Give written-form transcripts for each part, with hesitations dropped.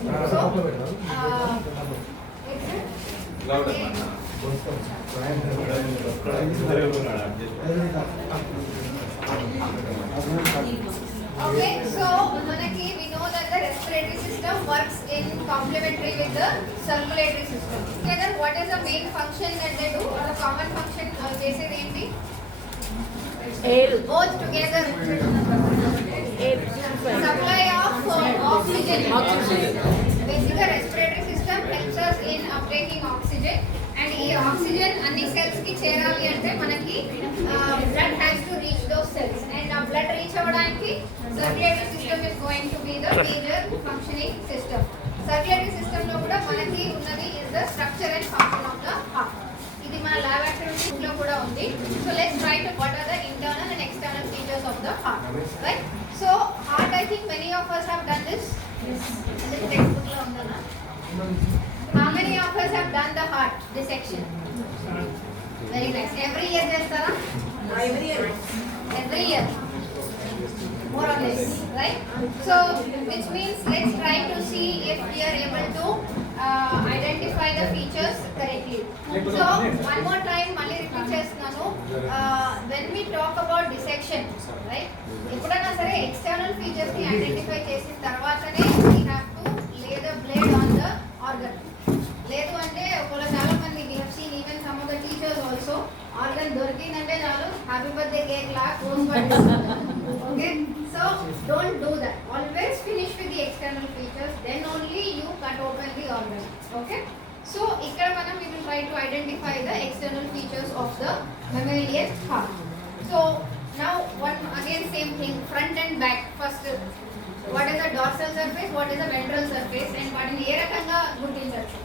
So, okay, so Manaki, we know that the respiratory system works in complementary with the circulatory system. Together, what is the main function that they do, or the common function they say mainly? Both together. Supply of oxygen. Basically, respiratory system helps us in uptaking oxygen, and this oxygen any cells ki cherali ante manaki blood has to reach those cells, and blood reach avvadaniki circulatory system is going to be the major functioning system. Circulatory system lo kuda manaki unnadi is the structure and function of the heart. Idi mana lab activities lo kuda undi. So let's try to what are the internal and external features of the heart, right? So heart, I think many of us have done this. Yes. This textbook lo undana. How many of us have done the heart dissection? Very nice. Every year chestara? Every year. More or less, right? So which means let's try to see if we are able to identify the features correctly. So one more time, Mali repeat chestunanu. When we talk about dissection, right? Eppudaina sare external features ni identify chesin tarvatane we have to lay the blade on the organ. Ledu ante okala chaala mandi we have seen even some of the teachers also organ dorikindante chalu happy birthday cake la close button. Okay, so don't do that. Always finish with the external features, then only you cut open the organ. Okay, so ikkada manam we will try to identify the external features of the mammalian heart. So now one again same thing, front and back. First, what is the dorsal surface, what is the ventral surface, and what is ఏ రకంగా గుర్తించవచ్చు?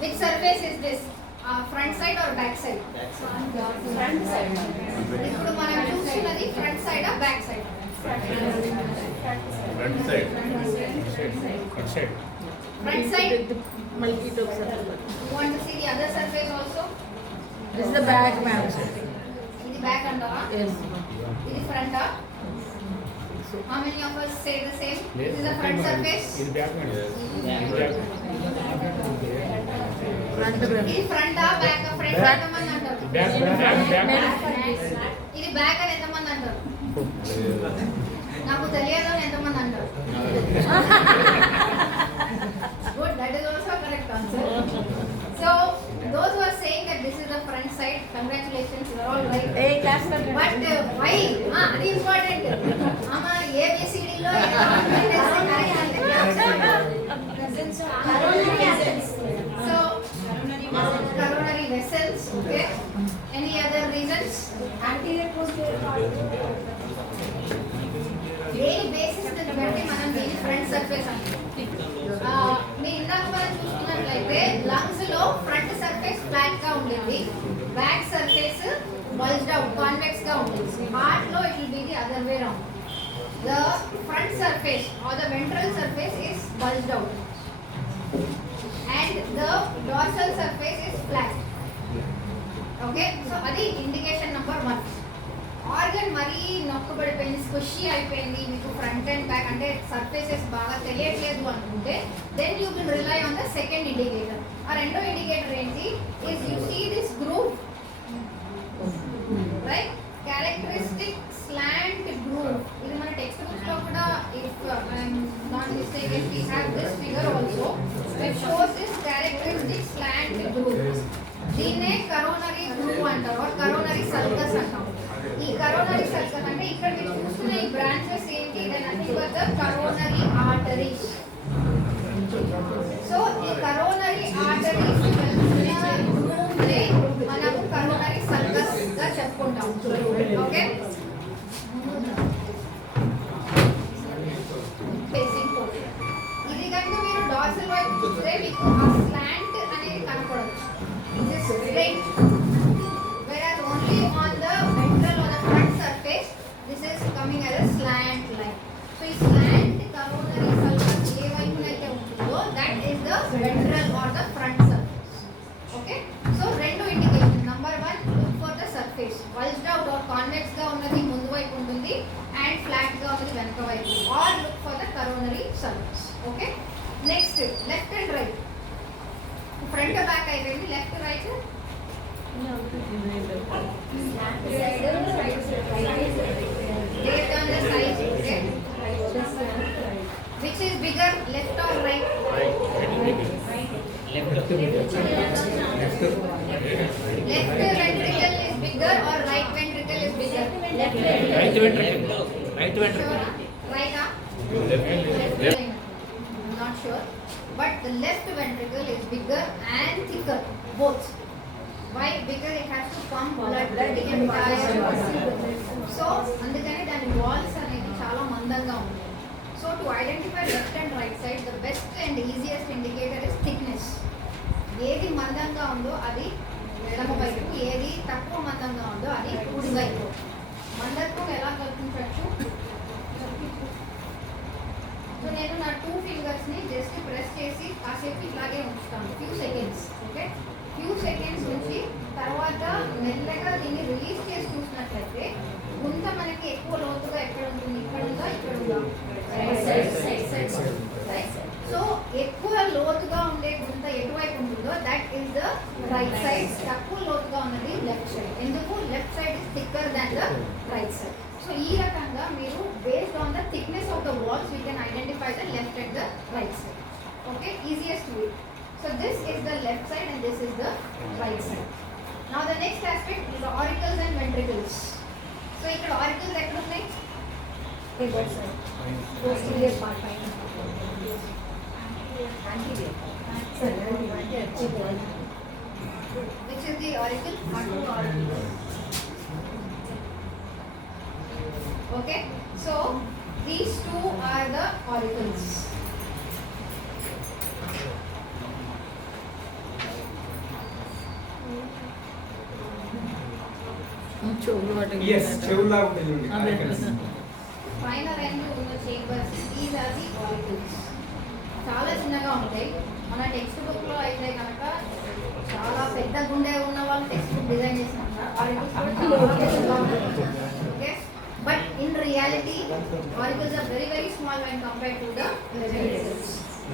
Which surface is this? Front side or back side? Front side. ఇప్పుడు మనం చూస్తున్నది front side or back side? Front side. Front side. Multi-tope surface. You want to see the other surface also? This is the back, ma'am. ఇది back అంటావా? Yes. ఇది front ఆ? How many of us say the same? This is the front surface. ఇది back man. ఇది front ఆ back ఆ? Front ఎంతమంది అంటారు? Back. ఇది బ్యాక్ అని ఎంతమంది అంటారు? నాకు తెలియదు అని ఎంతమంది అంటారు? Good, that is also a correct answer. So those who are saying that this is the front side, congratulations, you are all right. Hey, class for But why? That is important. Ama ABCD lo so coronary vessels. Okay. Any other reasons? Anterior posterior daily basis ని బట్టి మనం దీని front surface అంటాం. మీ ఇందాక మనం చూసుకున్నట్లయితే lungs లో front surface flat గా ఉంటుంది, back surface bulged out convex గా ఉంటుంది. హార్ట్ లో it will be the other way round. The front surface or the ventral surface is bulged out and the dorsal surface is flat. Okay, so adi indication number 1. Organ mari nokkabadipoyindi, squishy అయిపోయింది, మీకు front and back అంటే surfaces బాగా తెలియట్లేదు అనుకుంటే then you will rely on the second indicator. ఆ రెండో indicator ఏంటి? is you see this groove, right? Characteristic slant groove. ఇది మన టెక్స్ట్ బుక్స్ లో కూడా if I am not mistaken we have this figure also which shows this characteristic slant groove. దీన్నే coronary groove అంటారు, or coronary sulcus అంటారు. ఈ coronary sulcus అంటే ఇక్కడ మీరు చూస్తున్న ఈ బ్రాంచెస్ ఏంటి? ఇది nothing but the coronary arteries. So ఈ coronary arteries నే మనము coronary sulcus గా చెప్పుకుంటాం. Okay, facing portion. ఇది కనుక మీరు డార్సల్ వైపు చూస్తే మీకు ఆ స్లాంట్ అనేది కనపడదు. This is straight, whereas only on the ventral or the front surface this is coming as a slant line. So ఈ slant coronary sulcus ఏ వైపునైతే ఉంటుందో that is the ventral or the front surface. Okay, so రెండు indication. Number 1, look for the surface. Bulged out or convex గా ఉన్నది ముందు వైపు ఉంటుంది and flat గా ఉన్నది వెనక వైపు. Or look for the coronary sulcus. Okay. Next, left and right. Front to back అయిపోయింది. Left to right. Based on the size. Okay. Which is bigger, left or right? Left ventricle is bigger or right ventricle is bigger? Right ventricle. Right ventricle. Sure. Right arm? I'm not sure. But the left ventricle is bigger and thicker, both. Why? Because it has to pump blood the entire body. So, అందుకనే దాని walls అనేది చాలా మందంగా ఉంది. So, to identify left and right side, the best and easiest indicator is thickness. ఏది మందంగా ఉందో అది ఎడమ వైపు, ఏది తక్కువ మందంగా ఉందో అది కుడి వైపు. మందత్వం ఎలా కల్పించవచ్చు? సో నేను నా 2 ఫింగర్స్ని జస్ట్ ప్రెస్ చేసి కాసేపు ఇలాగే ఉంచుతాను, few seconds. Okay, few seconds నుంచి తర్వాత మెల్లగా దీన్ని రిలీజ్ చేసి చూసినట్లయితే గుంత మనకి ఎక్కువ లోతుగా ఎక్కడ ఉంటుంది? ఇక్కడ ఉందా, ఇక్కడ ఉందా? సో ఎక్కువ లోతుగా ఉండే గుంత ఎటువైపు ఉంటుందో that is the right side. తక్కువ లోతుగా ఉన్నది లెఫ్ట్ సైడ్. ఎందుకు? Left side is thicker than the right side. So ఈ రకంగా మీరు based on the thickness of the walls we can identify the left and the right side. Okay, easiest way. So this is the left side and this is the right side. Now the next aspect is the auricles and ventricles. So ఇక్కడ auricles ఎక్కడ ఉన్నాయి? posterior part పైన. Which is the auricle? Okay, so these two are the auricles. Yes, చెవులా ఉంటుంది. Final end ఉన్న chambers, these are the auricles. చాలా చిన్నగా ఉంటాయి. మన టెక్స్ట్ బుక్ లో అయితే కనుక చాలా పెద్ద గుండె ఉన్న వాళ్ళు టెక్స్ట్ బుక్ డిజైన్ చేసినాక okay, but in reality auricles are very very small when compared to the ventricles.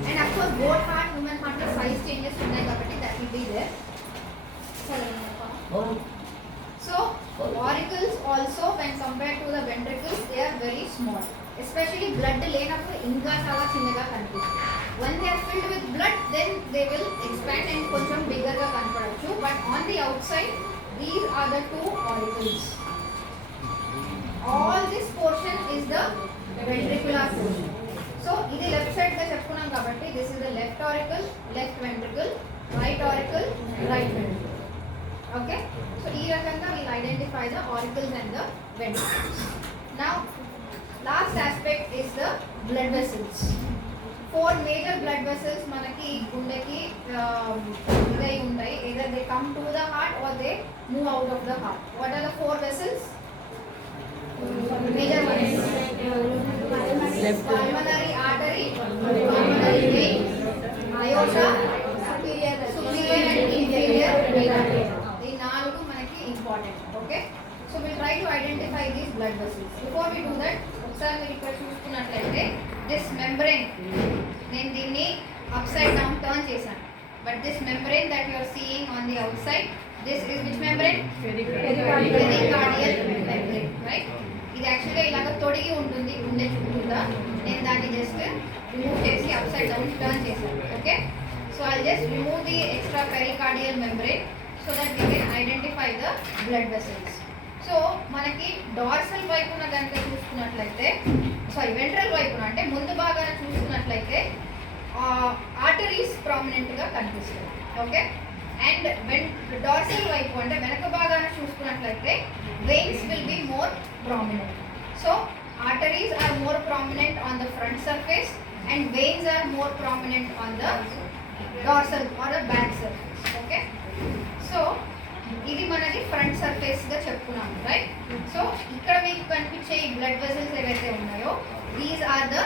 And of course both heart, women heart లో size changes ఉన్నాయి కాబట్టి that will be there. So auricles also when compared to the ventricles they are very small. Especially blood లేనప్పుడు ఇంకా చాలా చిన్నగా కనిపిస్తుంది. When they are filled with blood then they will expand and కొంచెం bigger గా కనపడవచ్చు. But on the outside these are the two auricles. All this portion is the ventricular portion. So ఇది left side గా చెప్పుకున్నాం కాబట్టి this is the left auricle, left ventricle, right auricle, right ventricle. Okay, so ఈ రకంగా we'll identify the auricles and the ventricles. Now last aspect is the blood vessels. 4 major blood vessels manaki gundeki idai untai. Either they come to the heart or they move out of the heart. What are the 4 vessels? Major ones. Pulmonary artery, pulmonary vein, aorta, superior and inferior vena. These 4 manaki important. Okay, so we'll try to identify these blood vessels. Before we do that, ఒకసారి మీరు ఇక్కడ చూసుకున్నట్లయితే this membrane, నేను దీన్ని upside down turn చేశాను. But this membrane that you are seeing on the outside, this is which membrane? Pericardial membrane, right? ఇది యాక్చువల్గా ఇలాగ తొడిగి ఉంటుంది గుండె చుట్టూగా. నేను దాన్ని జస్ట్ రిమూవ్ చేసి అప్సైడ్ డౌన్ టర్న్ చేశాను. Okay, so I just remove the extra pericardial membrane so that we can identify the blood vessels. సో మనకి డార్సల్ వైపున కనుక చూసుకున్నట్లయితే, వెంట్రల్ వైపున అంటే ముందు భాగాన చూసుకున్నట్లయితే ఆర్టరీస్ ప్రామినెంట్గా కనిపిస్తుంది. ఓకే, అండ్ డార్సల్ వైపు అంటే వెనక భాగాన చూసుకున్నట్లయితే veins will be more prominent. So arteries are more prominent on the front surface and veins are more prominent on the dorsal or the back surface. Okay, so ఇది మనకి front surface గా చెప్పుకున్నాము, right? So ఇక్కడ మీకు కనిపించే ఈ blood vessels ఏవైతే ఉన్నాయో these are the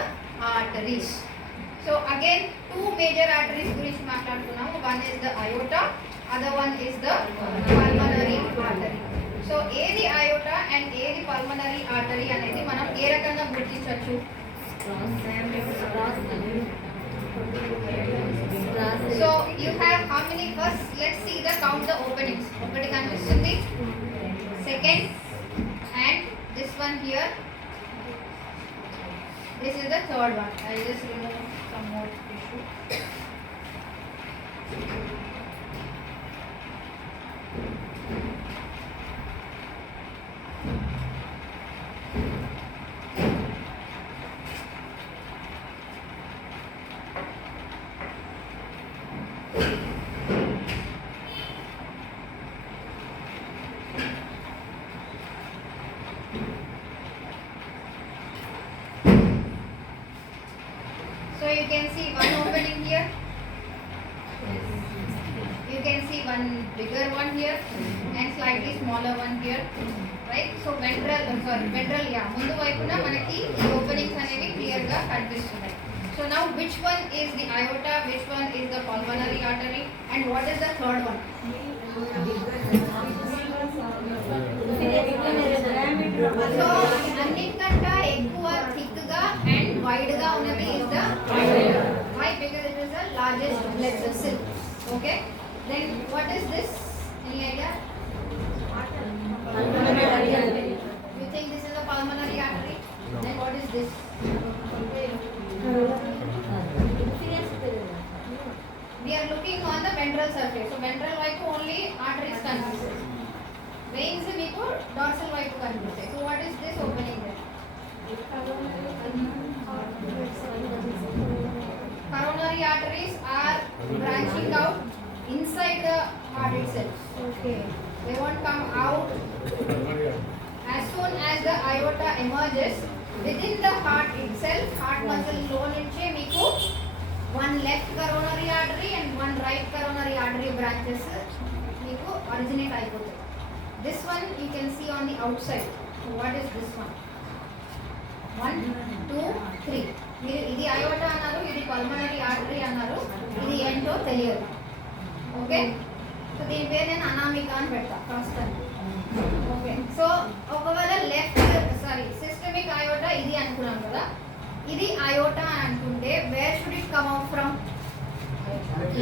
arteries. So again 2 major arteries గురించి మాట్లాడుకున్నాము. One is the aorta, other one is the pulmonary artery. So ఏది అయోటా అండ్ ఏది పల్మనరీ ఆర్టరీ అనేది మనం ఏ రకంగా గుర్తించవచ్చు? So you have how many? First, let's see the count the openings. ఒకటి కనిపిస్తుంది. Second, and this one here. This is the third one. I'll just remove some more tissue. So you can see one opening here. You can see one bigger one here and slightly smaller one here, right? So ventral, ముందు వైపున మనకి ఈ openings అనేవి clear గా కనిపిస్తున్నాయి. So now which one is the aorta, which one is the pulmonary artery, and what is the third one? So అన్నిటికంటే ఎక్కువ thick గా అండ్ వైడ్ గా ఉన్నది is the aorta. Why? Because it is the largest blood vessel. Okay. Then what is this? Any idea? You think this is a pulmonary artery? No. Then what is this? We are looking on the ventral surface. So ventral వైపు only arteries కనిపిస్తాయి. Veins మీకు dorsal వైపు కనిపిస్తాయి. So what is this opening there? Coronary arteries are branching out inside the heart itself. Okay. They won't come out. As soon as the aorta emerges within the heart itself, heart muscle లో నుంచే మీకు one left coronary artery and one right coronary artery branches మీకు originate అయిపోతాయి. This one you can see on the outside. So what is this one? 1, 2, 3. మీరు ఇది aorta అన్నారు, ఇది pulmonary artery అన్నారు, ఇది ఏంటో తెలియదు. ఓకే, సో దీని పేరు నేను అనామిక అని పెడతా ఫస్ట్ అని. ఓకే, సో ఒకవేళ సిస్టమిక్ అయోటా ఇది అనుకున్నాం కదా, ఇది అయోటా అని అనుకుంటే where should it come out from?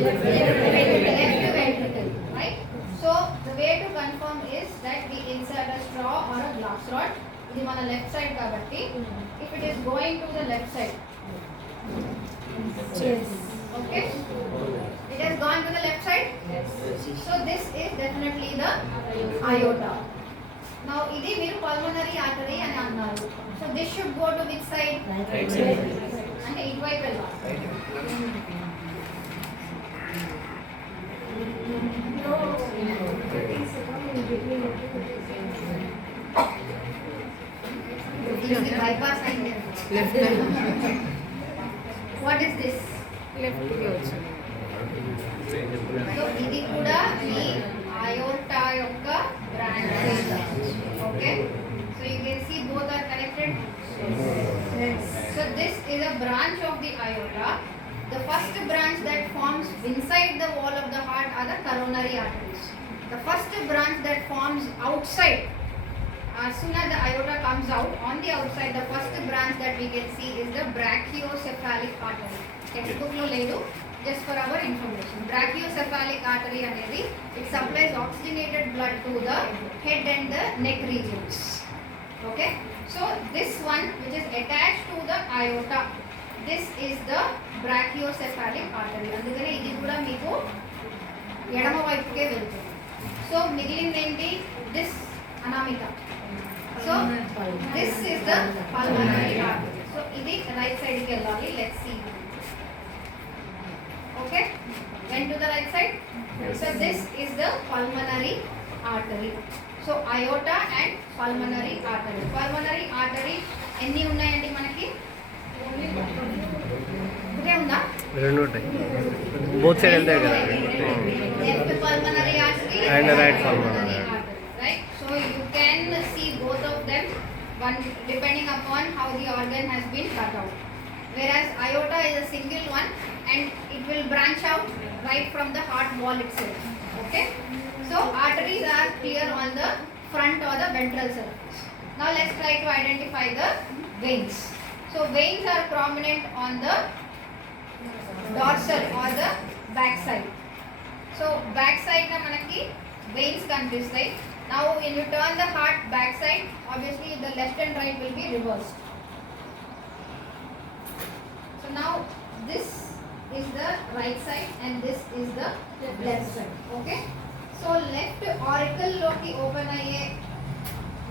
Left ventricle, right? So the way to confirm is that we insert a straw or a glass rod. ఇది మన లెఫ్ట్ సైడ్ కాబట్టి if it is going to the left side, okay, it has gone to the left side. Yes. So this is definitely the aorta. Now ఇది మీరు pulmonary artery అని అన్నారు. So this should go to which side? Right side. అంటే ఇటువైపు వెళ్ళాలి. This is the bypass sign there. Left. What is this? Left కి వచ్చింది. So ఇది కూడా మీ aorta యొక్క branch. Okay, so you can see both are connected. Yes. So this is a branch of the aorta. The first branch that forms inside the wall of the heart are the coronary arteries. The first branch that forms outside, as soon as the aorta comes out, on the outside, the first branch that we can see is the brachiocephalic artery. Textbook lo ledu, just for our information. Brachiocephalic artery anedi, it supplies oxygenated blood to the head and the neck regions. Okay, so this one which is attached to the aorta, this is the brachiocephalic artery. అందుకనే ఇది కూడా మీకు ఎడమ వైపుకే వెళ్తుంది. So మిగిలింది ఏంటి? this anamika. So this is the pulmonary artery. So ఇది right side కి వెళ్ళాలి. Let's see. Okay, went to the right side. Yes. So this is the pulmonary artery. So aorta and pulmonary artery. Pulmonary artery ఎన్ని ఉన్నాయండి మనకి? ఒకటే ఉందా? రెండు ఉంటాయి, బోత్ సైడ్ వెళ్తాయి కదా. Left pulmonary artery and right pulmonary artery, right? So you can see both of them, one depending upon how the organ has been cut out. Whereas aorta is a single one and it will branch out right from the heart wall itself. Okay, so arteries are clear on the front or the ventral surface. Now let's try to identify the veins. So So veins are prominent on the dorsal or the back side. So back side na manaki veins kanipistayi. Now when you turn the heart back side, obviously the left and right will be reversed. So now this is the right side and this is the left side. Okay. So left auricle loki open ayye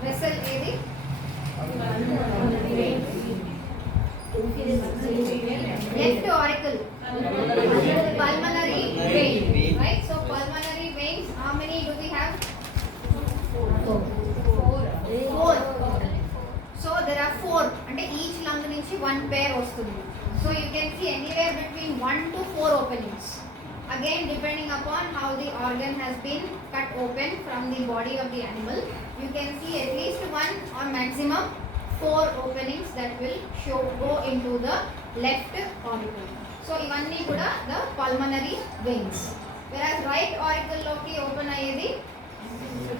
vessel edi? Left auricle, pulmonary vein, right? So pulmonary veins, how many do we have? Four. So there are four, and each lung nunchi one pair vastundi. So you can see anywhere between 1 to 4 openings. Again, depending upon how the organ has been cut open from the body of the animal, you can see at least 1 or maximum 4 openings that will go into the left auricle. So ivanni kuda the pulmonary veins. Whereas right auricle loki open ayedi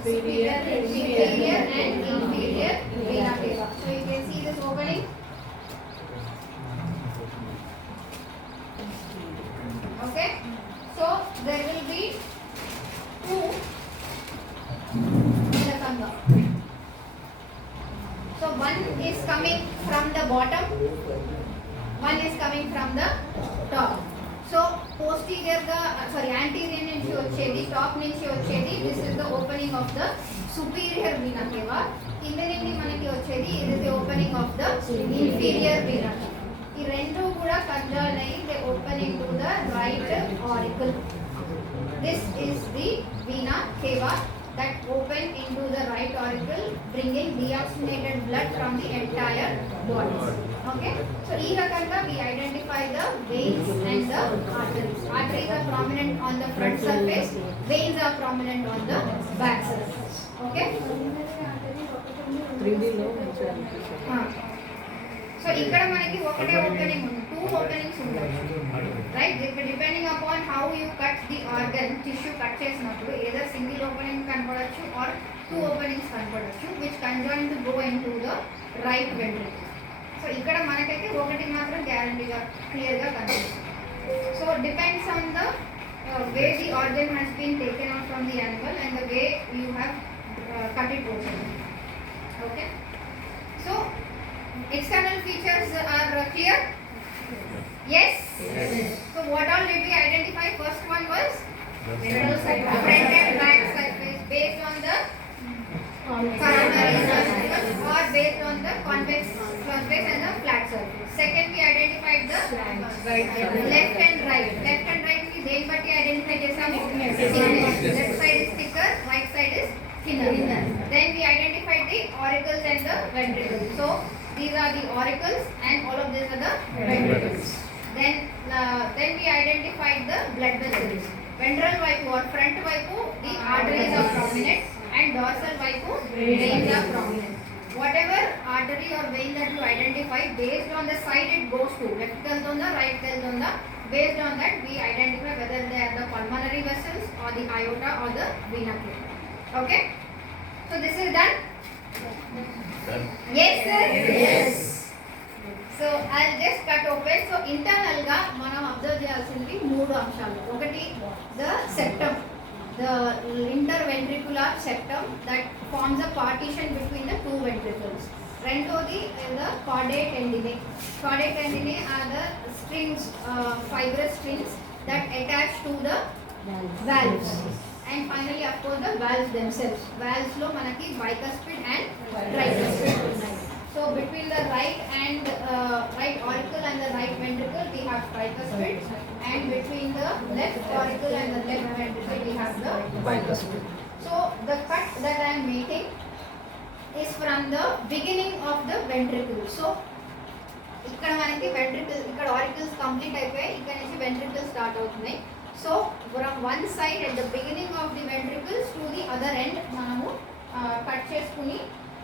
superior and inferior vena cava. So you can see this opening. Okay. So there will be 2 in the kanga. So one is coming from the bottom, one is coming from the top. So anterior నుంచి వచ్చేది, top నుంచి వచ్చేది, this is the opening of the superior vena cava. కింద నుండి మనకి వచ్చేది, it is the opening of the inferior vena cava. ఈ రెండు కూడా కంజాయిన్ అయ్యి they open into the right auricle. This is the vena cava that open into the right auricle, bringing deoxygenated blood from the entire body. Okay. So ee rakanga we identify the veins and the arteries. Arteries are prominent on the front surface, veins are prominent on the back surface. Okay. 3D లో so ఇక్కడ మనకి ఒకటే opening ఉంది, 2 openings ఉన్నాయి, right? Depending upon how you cut the organ, tissue cut చేసినప్పుడు either single opening కనపడచ్చు or 2 openings కనపడచ్చు, which conjoin to go into the right ventricle. So ఇక్కడ మనకైతే ఒకటి మాత్రం గ్యారంటీగా క్లియర్గా కనిపిస్తుంది. So depends on the way the organ has been taken out from the animal and the way you have cut it open. Okay. So external features are clear? Yes? So what all did we identify? First one was front and back surface based on the coronary surface or based on the convex surface and the flat surface. Second, we identified the left and right. Left and right ni deni batti identify chesamu. Left side is thicker, right side is thinner. Then we identified the auricles and the ventricles. So these are the auricles and all of these are the ventricles. Then we identified the blood vessels. Ventral vaipu or front vaipu the arteries are prominent and dorsal vaipu veins are prominent. Whatever artery or vein that you identify, based on the side it goes to, left teltunda, right teltunda, based on that we identify whether they are the pulmonary vessels or the aorta or the vena cava. Okay. So this is done. Yes sir? Yes. So I'll just cut open. So internal ga manam observe cheyaల్సింది 3 అంశాలు. ఒకటి the septum, the interventricular septum that forms a partition between the 2 ventricles. రెండోది the caudate tendineae. Caudate tendineae are the strings, fibrous strings that attach to the valves. And finally of course the valves themselves. Valves lo manaki bicuspid and tricuspid unnai. So between the right and right auricle and the right ventricle we have tricuspid, and between the left auricle and the left ventricle we have the bicuspid. So the cut that I am making is from the beginning of the ventricle. So ఇక్కడ మనకి ventricle, ఇక్కడ auricles complete అయిపోయి ఇక్కడ నుంచి ventricle start అవుతుంది. So from one side at the beginning of the ventricles to the other end మనము cut చేసుకుని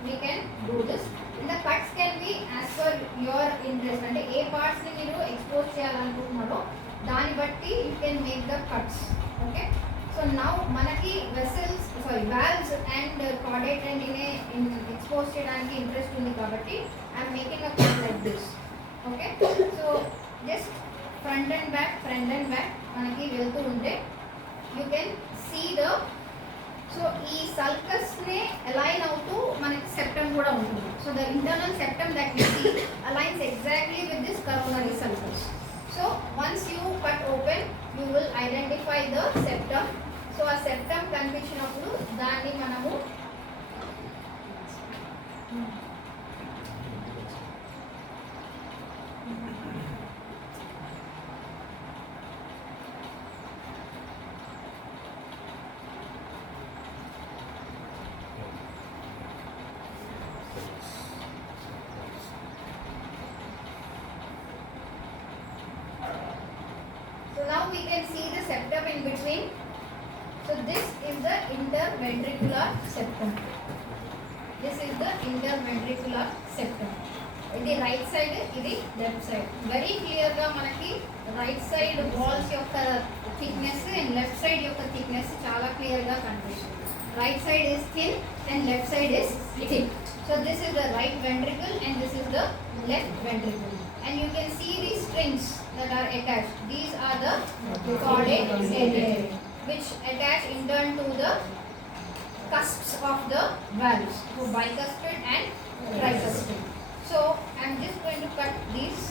we can do this. And the cuts can be as per your interest. అంటే ఏ parts ని మీరు expose చేయాలనుకుంటున్నారో దాన్ని బట్టి you can make the cuts. Okay. So now మనకి valves and caudate tendineae expose చేయడానికి ఇంట్రెస్ట్ ఉంది కాబట్టి I am making a cut like this. Okay, so just front and back మనకి వెళ్తూ ఉంటే you can see the, so ఈ sulcus నే align అవుతూ మనకి సెప్టమ్ కూడా ఉంటుంది. So the internal septum that we see aligns exactly with this coronary sulcus. So once you cut open, you will identify the septum. So ఆ septum కనిపించినప్పుడు దాన్ని మనము now we can see the septum in between. So this is the interventricular septum. This is the interventricular septum. ఇది right side, ఇది left side. Very clear గా మనకి right side walls యొక్క thickness and left side యొక్క thickness చాలా clear గా కనిపిస్తుంది. Right side is thin and left side is thick. So this is the right ventricle and this is the left ventricle. And you can see the strings that are attached. These are the caudate area, which attach in turn to the cusps of the valves, so bicuspid and tricuspid. So I am just going to cut these.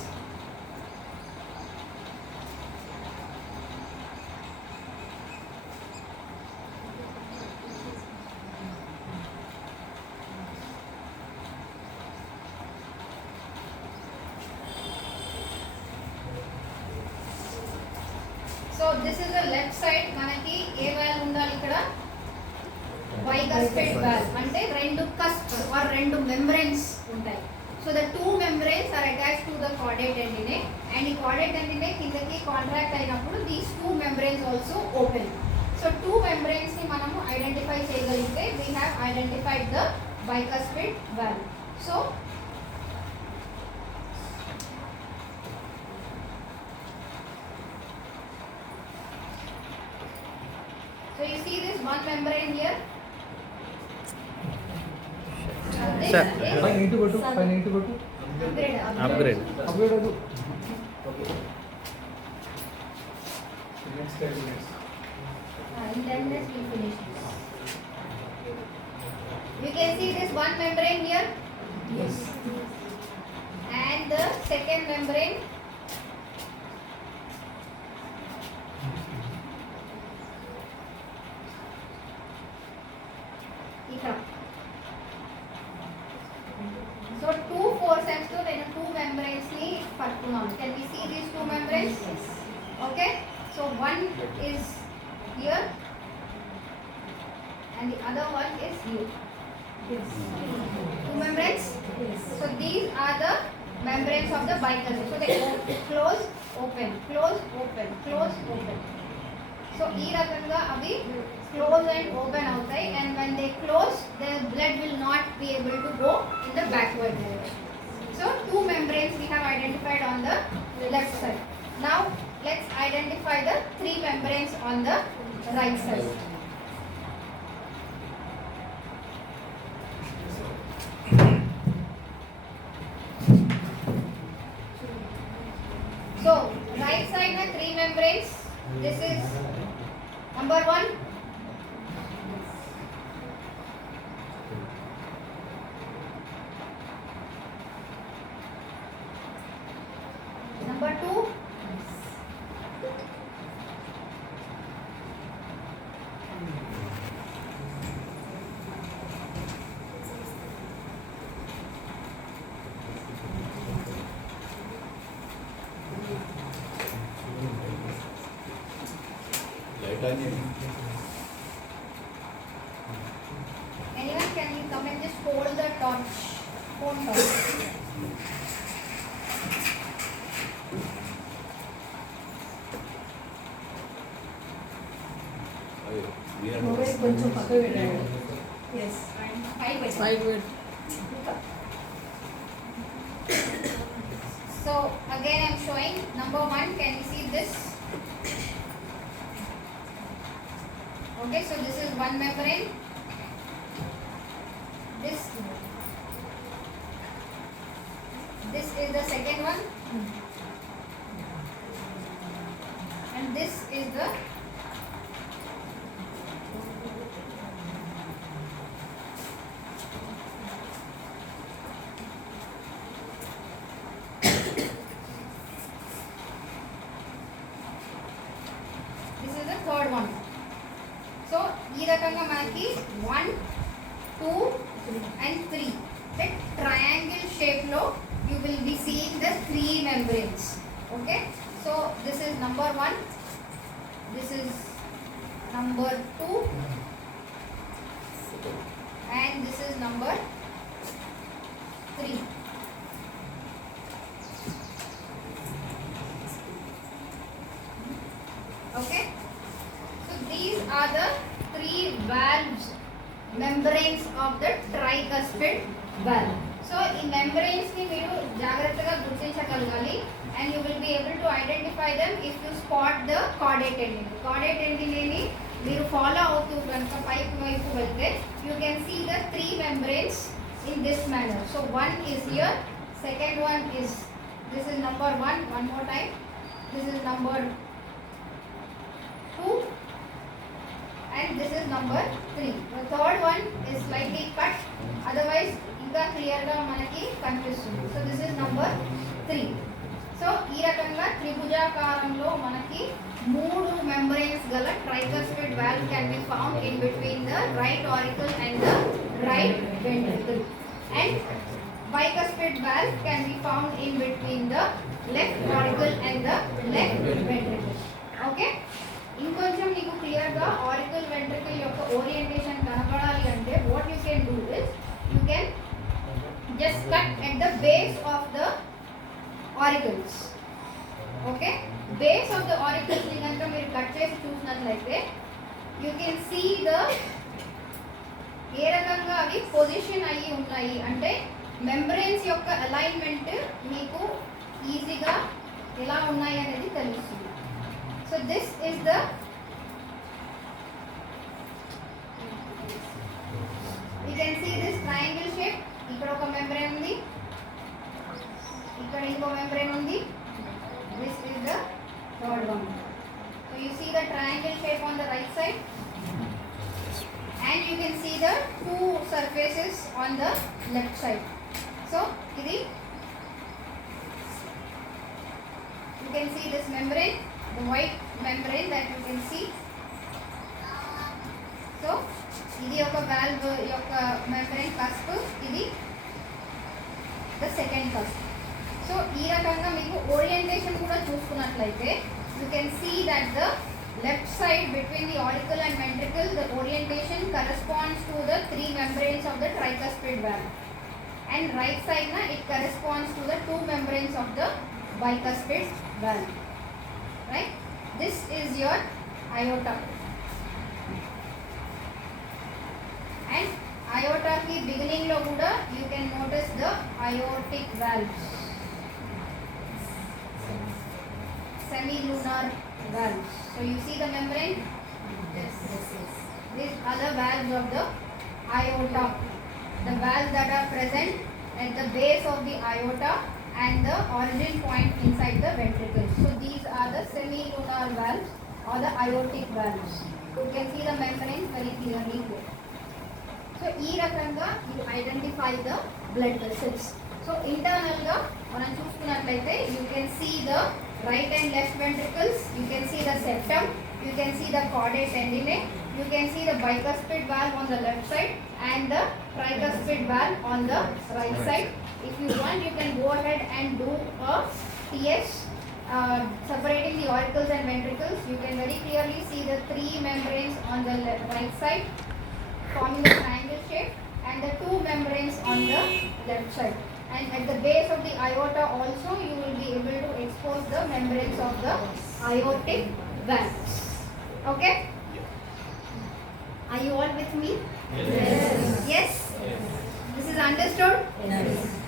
So this is the left side. మనకి ఏ valve ఉండాలి ఇక్కడ? bicuspid valve. అంటే రెండు cusps or రెండు membranes ఉంటాయి. So the two membranes are attached to the caudate tendineae and the caudate tendineae కిందకి contract అయినప్పుడు these two membranes also open. So two membranes ని మనము ఐడెంటిఫై చేయగలిగితే we have identified the bicuspid valve. So you see this one membrane here. This Sir. is I need to go to. I need to go to. Upgrade. Upgrade. Okay. Next 10 minutes. In 10 minutes we finish. You can see this one membrane here. Yes. And the second membrane. ఇక్కడ. So two forceps తో నేను two membranes ని పట్టుకున్నాను. Can we see these two membranes? Yes. Okay. So one is here and the other one is here. Yes. Two membranes? Yes. So these are the membranes of the bicuspid. So they close, open, close, open, close, open. So ఈ రకంగా అవి close and open outside, and when they close, the blood will not be able to go in the backward direction. So two membranes we have identified on the left side. Now let's identify the three membranes on the right side. So right side na three membranes. This is number one. Number two. Anyone, can you come and just hold the torch? Phone torch. కొంచెం పక్కకు పెట్టండి. Yes. Five. Five with So again I am showing number one. Can you see this? Okay, so this is one membrane. This is the second one. And this is the third one. So ఈ రకంగా మనకి 1 2 and 3 like triangle shape లో you will be seeing the 3 membranes. Okay, so this is number 1, this is number 2 and this is number 3. Okay, so these are the 3 valves, membranes of the tricuspid valve. So in membranes ni meeru jagrataga gurtinchagalagali and you will be able to identify them if you spot the caudate tendon. Caudate tendon ni meeru follow avutu ganaka pipe vaipu velte you can see the 3 membranes in this manner. So one is here, second one is, this is number 1, one more time, this is number 2 and this is number 3. The third one is slightly cut, otherwise ఇంకా clear గా మనకి కనిపిస్తుంది. So this is number 3. So ఈ రకంగా త్రిభుజాకారంలో మనకి 3 membranes గల tricuspid valve can be found in between the right auricle and the right ventricle, and bicuspid valve can be found in between the left auricle and the left ventricle. Okay, ఇంకొంచెం నీకు clear గా auricle ventricle యొక్క orientation కనపడాలి అంటే what you can do is you can just cut at the base of the auricles. Okay, base of the auricles ni ganaka meer cut chesi chusinattlaite you can see the ఏ రకంగా అవి position అయ్యి ఉన్నాయి అంటే membranes యొక్క alignment మీకు ఈజీగా ఎలా ఉన్నాయి అనేది తెలుస్తుంది. So this is the you can see this triangle shape. ఇక్కడ ఒక membrane ఉంది, ఇక్కడ ఇంకో membrane ఉంది. This is the third one. So you see the triangle shape on the right side and you can see the 2 surfaces on the left side. So ఇది you can see this membrane, the white membrane that you can see. So ఇది ఒక valve యొక్క membrane cusp, ఇది the second cusp. So ఈ రకంగా మీకు orientation కూడా చూసుకున్నట్లయితే you can see that the left side between the auricle and ventricle the orientation corresponds to the 3 membranes of the tricuspid valve, and right side na it corresponds to the 2 membranes of the bicuspid valve. Right, this is your aorta, and aorta ki beginning lo kuda you can notice the aortic valves, semilunar valves. So you see the membrane, yes. These are the valves of the aorta, the valves that are present at the base of the aorta and the origin point inside the ventricle. So these are the semilunar valves or the aortic valves. You can see the membrane very clearly here. So ఈ రకంగా you identify the blood vessels. So internal గా మనం చూసుకున్నట్లయితే you can see the right and left ventricles, you can see the septum, you can see the caudate tendineae, you can see the bicuspid valve on the left side and the tricuspid valve on the right side. If you want you can go ahead and do a TS separating the auricles and ventricles. You can very clearly see the 3 membranes on the right side forming a triangle shape and the 2 membranes on the left side, and at the base of the aorta also you will be able to expose the membranes of the aortic valves. Okay, are you all with me? Yes. Yes, this is understood?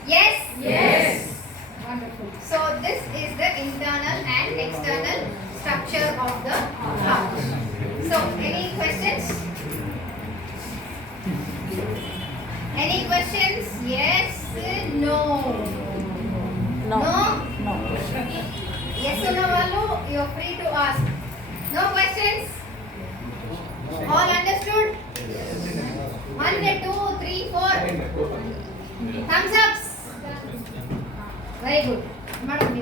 Yes. Yes. Wonderful. So this is the internal and external structure of the heart. So any questions? Any questions? Yes? No? No. No? No. free to ask. No questions? All understood? 1, 2, 3, 4. Thumbs ups. Very good. Madam,